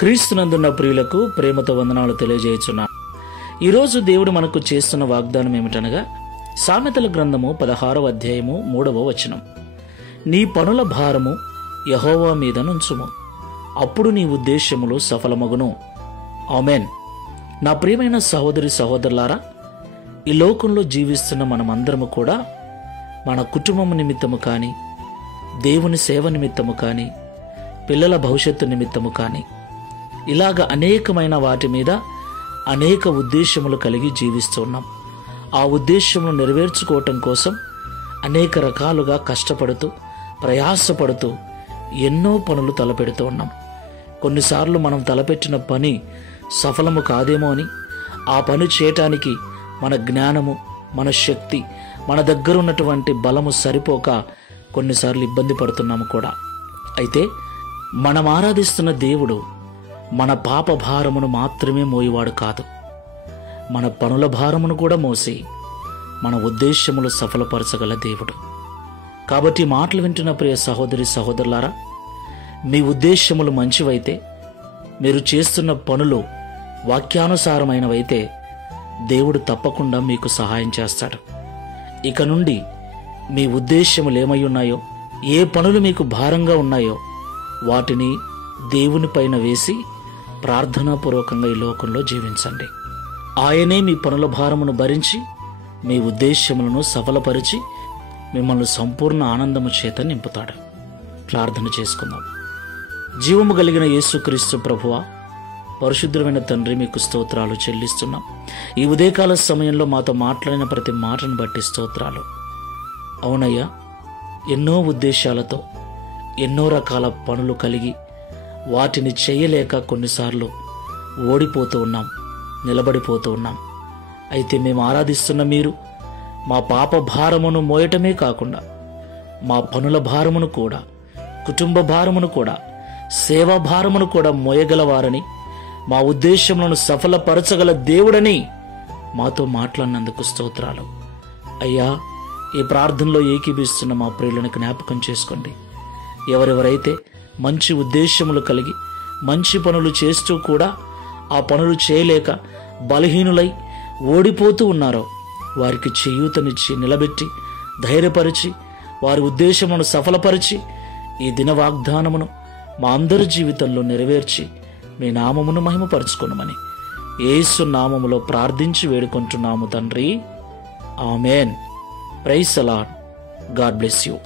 క్రీస్తునందున్న ప్రియులకు ప్రేమతో వందనాలు తెలియజేయుచున్నాను. ఈరోజు దేవుడు మనకు చేస్తున్న వాగ్దానం ఏమిటనగా సామెతల గ్రంథము 16వ అధ్యాయము 3వ వచనం. నీ పనుల భారము యెహోవా మీద నుంచుము, అప్పుడు నీ ఉద్దేశ్యములు సఫలమగును. ఆమేన్. నా ప్రియమైన సహోదరి సహోదరులారా, ఈ లోకంలో జీవిస్తున్న మనమందరము కూడా మన కుటుంబం నిమిత్తము కానీ, దేవుని సేవ నిమిత్తము కానీ, పిల్లల భవిష్యత్తు నిమిత్తము కానీ, ఇలాగ అనేకమైన వాటి మీద అనేక ఉద్దేశములు కలిగి జీవిస్తూ ఉన్నాం. ఆ ఉద్దేశమును నెరవేర్చుకోవటం కోసం అనేక రకాలుగా కష్టపడుతూ ప్రయాసపడుతూ ఎన్నో పనులు తలపెడుతూ ఉన్నాం. కొన్నిసార్లు మనం తలపెట్టిన పని సఫలము కాదేమో అని, ఆ పని చేయటానికి మన జ్ఞానము, మన శక్తి, మన దగ్గర ఉన్నటువంటి బలము సరిపోక కొన్నిసార్లు ఇబ్బంది పడుతున్నాము కూడా. అయితే మనం ఆరాధిస్తున్న దేవుడు మన పాప భారమును మాత్రమే మోయివాడు కాదు, మన పనుల భారమును కూడా మోసి మన ఉద్దేశ్యములు సఫలపరచగల దేవుడు. కాబట్టి మాటలు వింటున్న ప్రియ సహోదరి సహోదరులారా, మీ ఉద్దేశ్యములు మంచివైతే, మీరు చేస్తున్న పనులు వాక్యానుసారమైనవైతే దేవుడు తప్పకుండా మీకు సహాయం చేస్తాడు. ఇక నుండి మీ ఉద్దేశ్యములు ఏమై ఉన్నాయో, ఏ పనులు మీకు భారంగా ఉన్నాయో వాటిని దేవుని పైన వేసి ప్రార్థనాపూర్వకంగా ఈ లోకంలో జీవించండి. ఆయనే మీ పనుల భారమును భరించి మీ ఉద్దేశ్యములను సఫలపరిచి మిమ్మల్ని సంపూర్ణ ఆనందము చేత నింపుతాడు. ప్రార్థన చేసుకుందాం. జీవము కలిగిన యేసుక్రీస్తు ప్రభువా, పరిశుద్ధమైన తండ్రి, మీకు స్తోత్రాలు చెల్లిస్తున్నాం. ఈ ఉదయకాల సమయంలో మాతో మాట్లాడిన ప్రతి మాటను బట్టి స్తోత్రాలు. అవునయ్యా, ఎన్నో ఉద్దేశాలతో ఎన్నో రకాల పనులు కలిగి వాటిని చేయలేక కొన్నిసార్లు ఓడిపోతూ ఉన్నాం, నిలబడిపోతూ ఉన్నాం. అయితే మేము ఆరాధిస్తున్న మీరు మా పాప భారమును మోయటమే కాకుండా మా పనుల భారమును కూడా, కుటుంబ భారమును కూడా, సేవా భారమును కూడా మోయగలవారని, మా ఉద్దేశములను సఫలపరచగల దేవుడని మాతో మాట్లాడినందుకు స్తోత్రాలు. అయ్యా, ఈ ప్రార్థనలో ఏకీభిస్తున్న మా ప్రియులను జ్ఞాపకం చేసుకోండి. ఎవరెవరైతే మంచి ఉద్దేశములు కలిగి మంచి పనులు చేస్తూ కూడా ఆ పనులు చేయలేక బలహీనులై ఓడిపోతూ ఉన్నారో వారికి చేయూతనిచ్చి నిలబెట్టి ధైర్యపరిచి వారి ఉద్దేశమును సఫలపరిచి ఈ దిన వాగ్దానమును మా అందరి జీవితంలో నెరవేర్చి మీ నామమును మహిమపరచుకొనుమని యేసు నామములో ప్రార్థించి వేడుకుంటున్నాము తండ్రి. ఆమేన్. Praise the Lord. God bless you.